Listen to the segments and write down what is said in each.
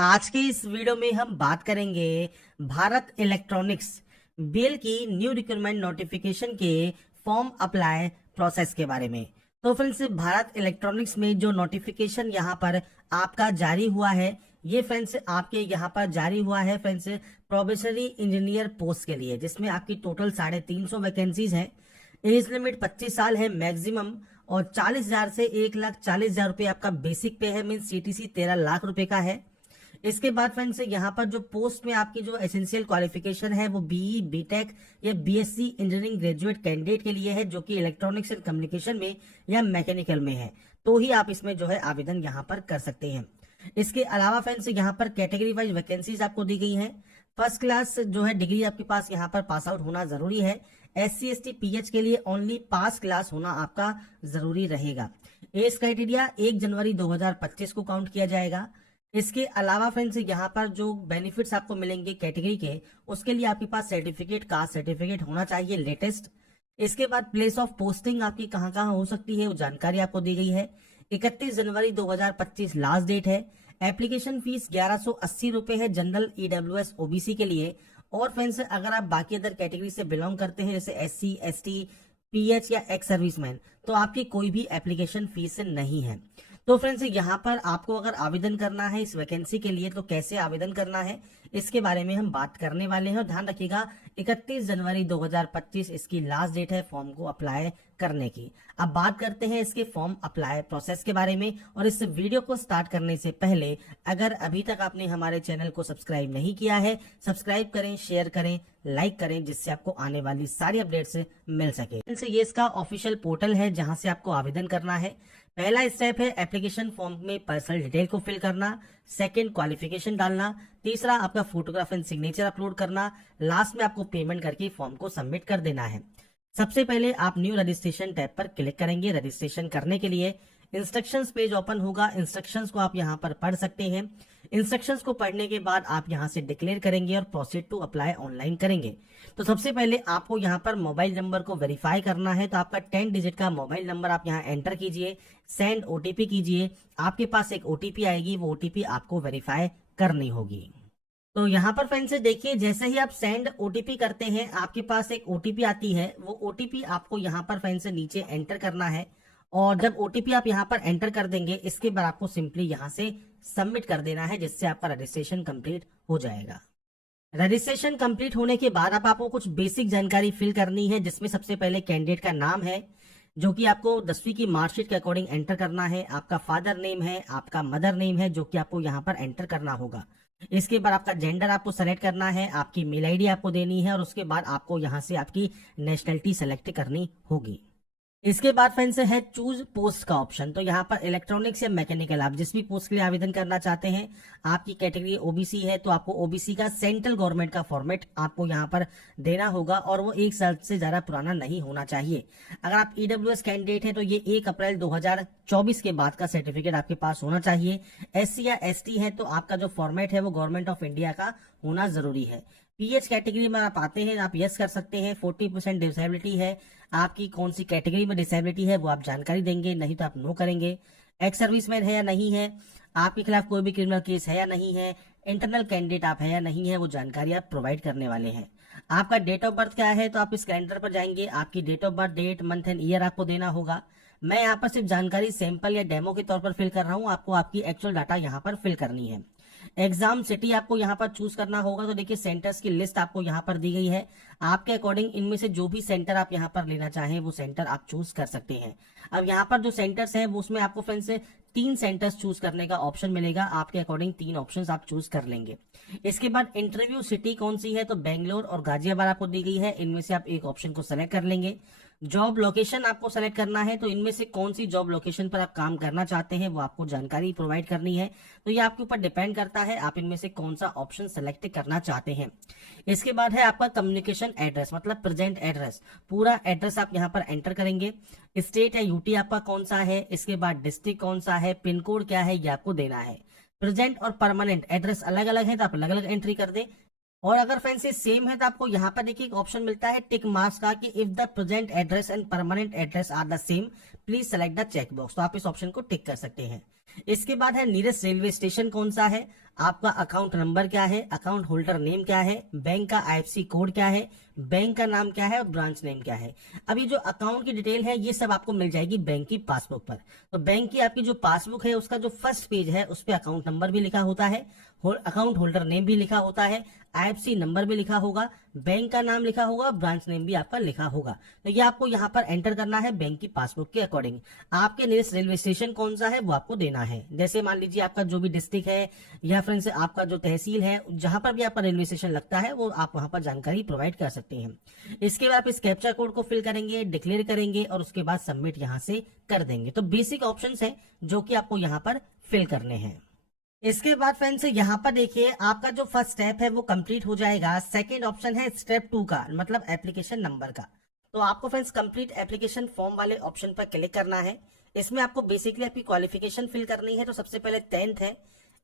आज के इस वीडियो में हम बात करेंगे भारत इलेक्ट्रॉनिक्स बिल की न्यू रिक्रूटमेंट नोटिफिकेशन के फॉर्म अप्लाई प्रोसेस के बारे में। तो फ्रेंड्स, भारत इलेक्ट्रॉनिक्स में जो नोटिफिकेशन यहाँ पर आपका जारी हुआ है, ये फ्रेंड्स आपके यहाँ पर जारी हुआ है फ्रेंड्स प्रोबेशनरी इंजीनियर पोस्ट के लिए, जिसमें आपकी टोटल 350 वैकेंसीज हैं। एज लिमिट 25 साल है मैक्सिमम, और 40,000 से 1,40,000 रुपये आपका बेसिक पे है, मीन सीटीसी 13 लाख रुपए का है। इसके बाद फ्रेंड्स यहाँ पर जो पोस्ट में आपकी जो एसेंशियल क्वालिफिकेशन है वो बीई, बीटेक या बीएससी इंजीनियरिंग ग्रेजुएट कैंडिडेट के लिए है, जो कि इलेक्ट्रॉनिक्स एंड कम्युनिकेशन में या मैकेनिकल में है, तो ही आप इसमें जो है आवेदन यहाँ पर कर सकते हैं। इसके अलावा फ्रेंड्स यहाँ पर कैटेगरी वाइज वैकेंसीज आपको दी गई हैं। फर्स्ट क्लास जो है डिग्री आपके पास यहाँ पर पास आउट होना जरूरी है। SC ST PH के लिए ओनली पास क्लास होना आपका जरूरी रहेगा। एज क्राइटेरिया 1 जनवरी 2025 को काउंट किया जाएगा। इसके अलावा फ्रेंड्स यहाँ पर जो बेनिफिट्स आपको मिलेंगे कैटेगरी के, उसके लिए आपके पास सर्टिफिकेट, कास्ट सर्टिफिकेट होना चाहिए लेटेस्ट। इसके बाद प्लेस ऑफ पोस्टिंग आपकी कहाँ कहाँ हो सकती है वो जानकारी आपको दी गई है। 31 जनवरी 2025 लास्ट डेट है। एप्लीकेशन फीस 1180 रुपए है जनरल, EWS OBC के लिए। और फ्रेंड्स अगर आप बाकी अदर कैटेगरी से बिलोंग करते हैं, जैसे SC ST PH या एक्स सर्विसमैन, तो आपकी कोई भी एप्लीकेशन फीस नहीं है। तो फ्रेंड्स यहाँ पर आपको अगर आवेदन करना है इस वैकेंसी के लिए, तो कैसे आवेदन करना है इसके बारे में हम बात करने वाले हैं। और ध्यान रखिएगा 31 जनवरी 2025 इसकी लास्ट डेट है फॉर्म को अप्लाई करने की। अब बात करते हैं इसके फॉर्म अप्लाई प्रोसेस के बारे में। और इस वीडियो को स्टार्ट करने से पहले अगर अभी तक आपने हमारे चैनल को सब्सक्राइब नहीं किया है, सब्सक्राइब करें, शेयर करें, लाइक करें, जिससे आपको आने वाली सारी अपडेट्स मिल सके। ये इसका ऑफिशियल पोर्टल है जहां से आपको आवेदन करना है। पहला स्टेप है एप्लीकेशन फॉर्म में पर्सनल डिटेल को फिल करना। सेकंड, क्वालिफिकेशन डालना। तीसरा, आपका फोटोग्राफ एंड सिग्नेचर अपलोड करना। लास्ट में आपको पेमेंट करके फॉर्म को सबमिट कर देना है। सबसे पहले आप न्यू रजिस्ट्रेशन टैब पर क्लिक करेंगे। रजिस्ट्रेशन करने के लिए इंस्ट्रक्शंस पेज ओपन होगा। इंस्ट्रक्शंस को आप यहाँ पर पढ़ सकते हैं। इंस्ट्रक्शंस को पढ़ने के बाद आप यहाँ से डिक्लेयर करेंगे और प्रोसीड टू अप्लाई ऑनलाइन करेंगे। तो सबसे पहले आपको यहाँ पर मोबाइल नंबर को वेरीफाई करना है। तो आपका 10 डिजिट का मोबाइल नंबर आप यहाँ एंटर कीजिए, सेंड OTP कीजिए। आपके पास एक OTP आएगी, वो OTP आपको वेरीफाई करनी होगी। तो यहाँ पर फ्रेंड्स देखिए, जैसे ही आप सेंड OTP करते हैं, आपके पास एक OTP आती है। वो OTP आपको यहाँ पर फ्रेंड्स नीचे एंटर करना है। और जब OTP आप यहाँ पर एंटर कर देंगे, इसके बाद आपको सिंपली यहाँ से सबमिट कर देना है, जिससे आपका रजिस्ट्रेशन कंप्लीट हो जाएगा। रजिस्ट्रेशन कंप्लीट होने के बाद अब आपको कुछ बेसिक जानकारी फिल करनी है, जिसमें सबसे पहले कैंडिडेट का नाम है, जो कि आपको 10वीं की मार्कशीट के अकॉर्डिंग एंटर करना है। आपका फादर नेम है, आपका मदर नेम है, जो कि आपको यहाँ पर एंटर करना होगा। इसके बाद आपका जेंडर आपको सेलेक्ट करना है, आपकी मेल ID आपको देनी है, और उसके बाद आपको यहाँ से आपकी नेशनलिटी सेलेक्ट करनी होगी। इसके बाद फ्रेंड्स है चूज पोस्ट का ऑप्शन। तो यहाँ पर इलेक्ट्रॉनिक्स या मैकेनिकल, आप जिस भी पोस्ट के लिए आवेदन करना चाहते हैं, आपकी कैटेगरी OBC है तो आपको OBC का सेंट्रल गवर्नमेंट का फॉर्मेट आपको यहाँ पर देना होगा, और वो 1 साल से ज्यादा पुराना नहीं होना चाहिए। अगर आप EWS कैंडिडेट है तो ये 1 अप्रैल 2024 के बाद का सर्टिफिकेट आपके पास होना चाहिए। SC या ST है तो आपका जो फॉर्मेट है वो गवर्नमेंट ऑफ इंडिया का होना जरूरी है। PH कैटेगरी में आप आते हैं, आप यस कर सकते हैं। 40% डिसेबिलिटी है, आपकी कौन सी कैटेगरी में डिसेबिलिटी है वो आप जानकारी देंगे, नहीं तो आप नो करेंगे। एक्स सर्विसमैन है या नहीं है, आपके खिलाफ कोई भी क्रिमिनल केस है या नहीं है, इंटरनल कैंडिडेट आप है या नहीं है, वो जानकारी आप प्रोवाइड करने वाले हैं। आपका डेट ऑफ बर्थ क्या है, तो आप इस कैलेंडर पर जाएंगे, आपकी date of birth, date, month and year आपको देना होगा। मैं यहाँ पर सिर्फ जानकारी सैंपल या डेमो के तौर पर फिल कर रहा हूँ, आपको आपकी एक्चुअल डाटा यहाँ पर फिल करनी है। एग्जाम सिटी आपको यहाँ पर चूज करना होगा। तो देखिए सेंटर्स की लिस्ट आपको यहाँ पर दी गई है, आपके अकॉर्डिंग इनमें से जो भी सेंटर आप यहाँ पर लेना चाहें वो सेंटर आप चूज कर सकते हैं। अब यहाँ पर जो सेंटर्स है वो उसमें आपको फ्रेंड्स 3 सेंटर्स चूज करने का ऑप्शन मिलेगा, आपके अकॉर्डिंग 3 ऑप्शंस आप चूज कर लेंगे। इसके बाद इंटरव्यू सिटी कौन सी है, तो बेंगलोर और गाजियाबाद आपको दी गई है, इनमें से आप एक ऑप्शन को सेलेक्ट कर लेंगे। जॉब लोकेशन आपको सेलेक्ट करना है, तो इनमें से कौन सी जॉब लोकेशन पर आप काम करना चाहते हैं वो आपको जानकारी प्रोवाइड करनी है। तो ये आपके ऊपर डिपेंड करता है आप इनमें से कौन सा ऑप्शन सेलेक्ट करना चाहते हैं। इसके बाद है आपका कम्युनिकेशन एड्रेस, मतलब प्रेजेंट एड्रेस। पूरा एड्रेस आप यहाँ पर एंटर करेंगे। स्टेट या UT आपका कौन सा है, इसके बाद डिस्ट्रिक्ट कौन सा है, पिन कोड क्या है, ये आपको देना है। प्रेजेंट और परमानेंट एड्रेस अलग अलग है, तो आप अलग अलग एंट्री कर दें। और अगर फ्रेंड्स ये सेम है तो आपको यहाँ पर देखिए एक ऑप्शन मिलता है टिक मार्क्स का, कि if the present address and permanent address are the same please select the check box. तो आप इस ऑप्शन को टिक कर सकते हैं। इसके बाद है नियरेस्ट रेलवे स्टेशन कौन सा है, आपका अकाउंट नंबर क्या है, अकाउंट होल्डर नेम क्या है, बैंक का आईएफएससी कोड क्या है, बैंक का नाम क्या है और ब्रांच नेम क्या है। अब ये जो अकाउंट की डिटेल है ये सब आपको मिल जाएगी बैंक की पासबुक पर। तो बैंक की आपकी जो पासबुक है उसका जो फर्स्ट पेज है उस पर अकाउंट नंबर भी लिखा होता है, अकाउंट होल्डर नेम भी लिखा होता है, आईएफएससी नंबर भी लिखा होगा, बैंक का नाम लिखा होगा, ब्रांच नेम भी आपका लिखा होगा। तो ये आपको यहाँ पर एंटर करना है बैंक की पासबुक के अकॉर्डिंग। आपके नियरेस्ट रेलवे स्टेशन कौन सा है वो आपको देना है। जैसे मान लीजिए आपका जो भी डिस्ट्रिक्ट है या फ्रेंड्स आपका जो तहसील है, जहां पर भी आपका रेलवे स्टेशन लगता है वो आप वहां पर जानकारी प्रोवाइड कर सकते हैं। इसके बाद आप इस कैप्चा कोड को फिल करेंगे, डिक्लेयर करेंगे और उसके बाद सबमिट यहाँ से कर देंगे। तो बेसिक ऑप्शंस हैं जो कि आपको यहाँ पर फिल करने हैं। इसके बाद फ्रेंड्स यहाँ पर देखिए आपका जो फर्स्ट स्टेप है वो कंप्लीट हो जाएगा। सेकंड ऑप्शन है स्टेप 2 का, मतलब एप्लीकेशन नंबर का। तो आपको फ्रेंड्स कंप्लीट एप्लीकेशन फॉर्म वाले ऑप्शन पर क्लिक करना है। इसमें आपको बेसिकली आपकी क्वालिफिकेशन फिल करनी है। तो सबसे पहले 10th है।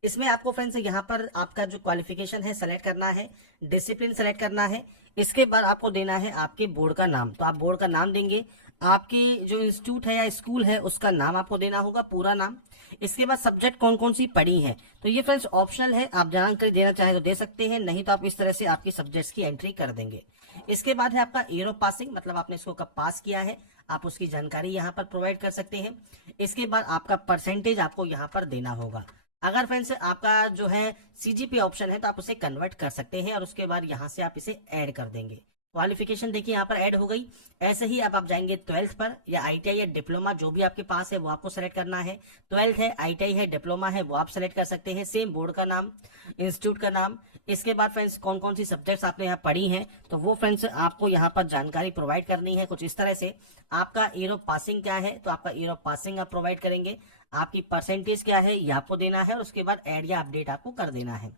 इसमें आपको फ्रेंड्स यहाँ पर आपका जो क्वालिफिकेशन है सेलेक्ट करना है, डिसिप्लिन सेलेक्ट करना है। इसके बाद आपको देना है आपके बोर्ड का नाम। तो आप बोर्ड का नाम देंगे, आपकी जो इंस्टीट्यूट है या स्कूल है उसका नाम आपको देना होगा, पूरा नाम। इसके बाद सब्जेक्ट कौन कौन सी पढ़ी है, तो ये फ्रेंड्स ऑप्शनल है, आप जानकारी देना चाहें तो दे सकते हैं, नहीं तो आप इस तरह से आपकी सब्जेक्ट्स की एंट्री कर देंगे। इसके बाद है आपका ईयर ऑफ पासिंग, मतलब आपने इसको कब पास किया है, आप उसकी जानकारी यहाँ पर प्रोवाइड कर सकते हैं। इसके बाद आपका परसेंटेज आपको यहाँ पर देना होगा। अगर फ्रेंड्स आपका जो है सीजीपी ऑप्शन है तो आप उसे कन्वर्ट कर सकते हैं और उसके बाद यहाँ से आप इसे ऐड कर देंगे। क्वालिफिकेशन देखिए यहाँ पर ऐड हो गई। ऐसे ही अब आप जाएंगे 12th पर, या आईटीआई या डिप्लोमा जो भी आपके पास है वो आपको सेलेक्ट करना है। 12th है, आईटीआई है, डिप्लोमा है, वो आप सेलेक्ट कर सकते हैं। सेम बोर्ड का नाम, इंस्टीट्यूट का नाम। इसके बाद फ्रेंड्स कौन कौन सी सब्जेक्ट्स आपने यहाँ पढ़ी हैं तो वो फ्रेंड्स आपको यहाँ पर जानकारी प्रोवाइड करनी है कुछ इस तरह से। आपका ईयर ऑफ पासिंग क्या है, तो आपका ईयर ऑफ पासिंग आप प्रोवाइड करेंगे। आपकी परसेंटेज क्या है ये आपको देना है और उसके बाद ऐड या अपडेट आपको कर देना है।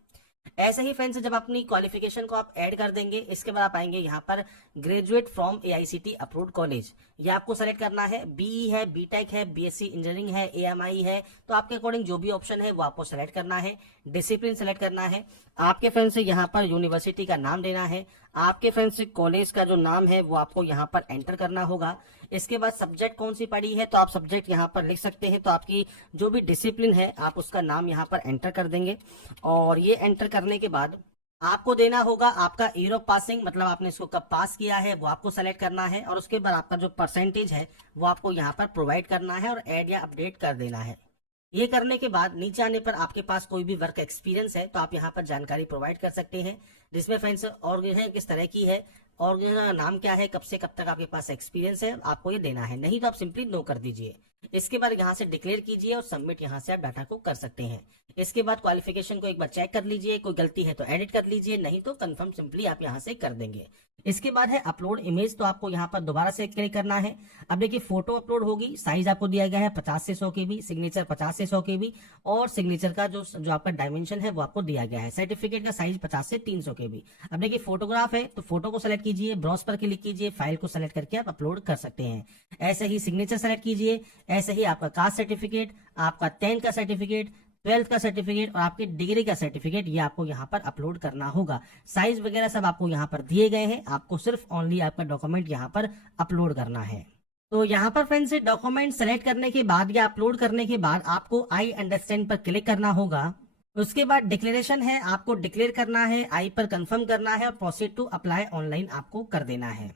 ऐसे ही फ्रेंड्स जब अपनी क्वालिफिकेशन को आप ऐड कर देंगे, इसके बाद आप आएंगे यहाँ पर graduate from AICT approved college, ये आपको सेलेक्ट करना है। बीई है, बीटेक है, बीएससी इंजीनियरिंग है, एएमआई है, तो आपके अकॉर्डिंग जो भी ऑप्शन है वो आपको सेलेक्ट करना है। डिसिप्लिन सेलेक्ट करना है। आपके फ्रेंड्स यहाँ पर यूनिवर्सिटी का नाम देना है। आपके फ्रेंड्स कॉलेज का जो नाम है वो आपको यहाँ पर एंटर करना होगा। इसके बाद सब्जेक्ट कौन सी पढ़ी है तो आप सब्जेक्ट यहाँ पर लिख सकते हैं। तो आपकी जो भी डिसिप्लिन है आप उसका नाम यहाँ पर एंटर कर देंगे और ये एंटर करने के बाद आपको देना होगा आपका ईयर ऑफ पासिंग, मतलब आपने इसको कब पास किया है वो आपको सेलेक्ट करना है और उसके बाद आपका जो परसेंटेज है वो आपको यहाँ पर प्रोवाइड करना है और ऐड या अपडेट कर देना है। ये करने के बाद नीचे आने पर आपके पास कोई भी वर्क एक्सपीरियंस है तो आप यहाँ पर जानकारी प्रोवाइड कर सकते हैं, जिसमें फ्रेंड्स ऑर्गेनाइजेशन किस तरह की है, ऑर्गेनाइजेशन का नाम क्या है, कब से कब तक आपके पास एक्सपीरियंस है, आपको ये देना है। नहीं तो आप सिंपली नो कर दीजिए। इसके बाद यहाँ से डिक्लेयर कीजिए और सबमिट यहाँ से आप डाटा को कर सकते हैं। इसके बाद क्वालिफिकेशन को एक बार चेक कर लीजिए, कोई गलती है तो एडिट कर लीजिए, नहीं तो कंफर्म सिंपली आप यहाँ से कर देंगे। इसके बाद है अपलोड इमेज, तो आपको यहाँ पर दोबारा से क्लिक करना है। अब देखिए फोटो अपलोड होगी, साइज आपको दिया गया है 50 से 100 KB, सिग्नेचर 50 से 100 KB और सिग्नेचर का जो आपका डायमेंशन है वो आपको दिया गया है। सर्टिफिकेट का साइज 50 से 300 KB। अब देखिए फोटोग्राफ है तो फोटो को सेलेक्ट कीजिए, ब्राउज पर क्लिक कीजिए, फाइल को सेलेक्ट करके आप अपलोड कर सकते हैं। ऐसे ही सिग्नेचर सेलेक्ट कीजिए, ऐसे ही आपका कास्ट सर्टिफिकेट, आपका 10th का सर्टिफिकेट, 12th का सर्टिफिकेट और आपकी डिग्री का सर्टिफिकेट ये आपको यहाँ पर अपलोड करना होगा। साइज वगैरह सब आपको यहाँ पर दिए गए हैं, आपको सिर्फ ओनली आपका डॉक्यूमेंट यहाँ पर अपलोड करना है। तो यहाँ पर फ्रेंड्स डॉक्यूमेंट सेलेक्ट करने के बाद या अपलोड करने के बाद आपको आई अंडरस्टैंड पर क्लिक करना होगा। उसके बाद डिक्लेरेशन है, आपको डिक्लेयर करना है, आई पर कंफर्म करना है और प्रोसीड टू अप्लाई ऑनलाइन आपको कर देना है।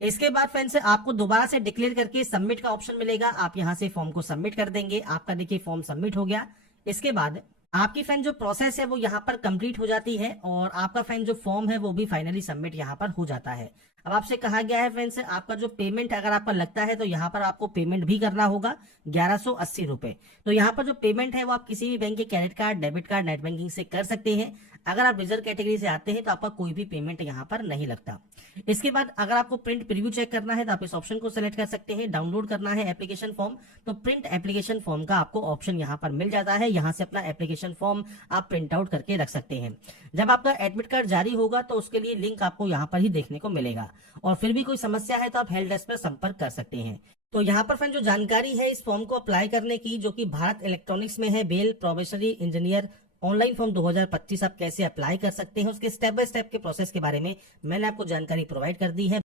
इसके बाद फ्रेंड्स आपको दोबारा से डिक्लेयर करके सबमिट का ऑप्शन मिलेगा, आप यहाँ से फॉर्म को सबमिट कर देंगे। आपका देखिए फॉर्म सबमिट हो गया। इसके बाद आपकी फ्रेंड जो प्रोसेस है वो यहाँ पर कंप्लीट हो जाती है और आपका फ्रेंड जो फॉर्म है वो भी फाइनली सबमिट यहाँ पर हो जाता है। अब आपसे कहा गया है फ्रेंड्स आपका जो पेमेंट अगर आपका लगता है तो यहाँ पर आपको पेमेंट भी करना होगा 1180 रुपए। तो यहाँ पर जो पेमेंट है वो आप किसी भी बैंक के credit card, debit card, net banking से कर सकते हैं। अगर आप रिजर्व कैटेगरी से आते हैं तो आपका कोई भी पेमेंट यहाँ पर नहीं लगता। इसके बाद अगर आपको प्रिंट प्रीव्यू चेक करना है तो आप इस ऑप्शन को सिलेक्ट कर सकते हैं। डाउनलोड करना है एप्लीकेशन फॉर्म तो प्रिंट एप्लीकेशन फॉर्म का आपको ऑप्शन यहाँ पर मिल जाता है। यहाँ से अपना एप्लीकेशन फॉर्म आप प्रिंट आउट करके रख सकते हैं। जब आपका एडमिट कार्ड जारी होगा तो उसके लिए लिंक आपको यहाँ पर ही देखने को मिलेगा और फिर भी कोई समस्या है तो आप हेल्प डेस्क पर संपर्क कर सकते हैं। तो यहाँ पर फ्रेंड जो जानकारी है इस फॉर्म को अप्लाई करने की जो कि भारत इलेक्ट्रॉनिक्स में है, BEL probationary engineer online form 2025 आप कैसे अप्लाई कर सकते हैं उसके स्टेप बाय स्टेप के प्रोसेस के बारे में मैंने आपको जानकारी प्रोवाइड कर दी है।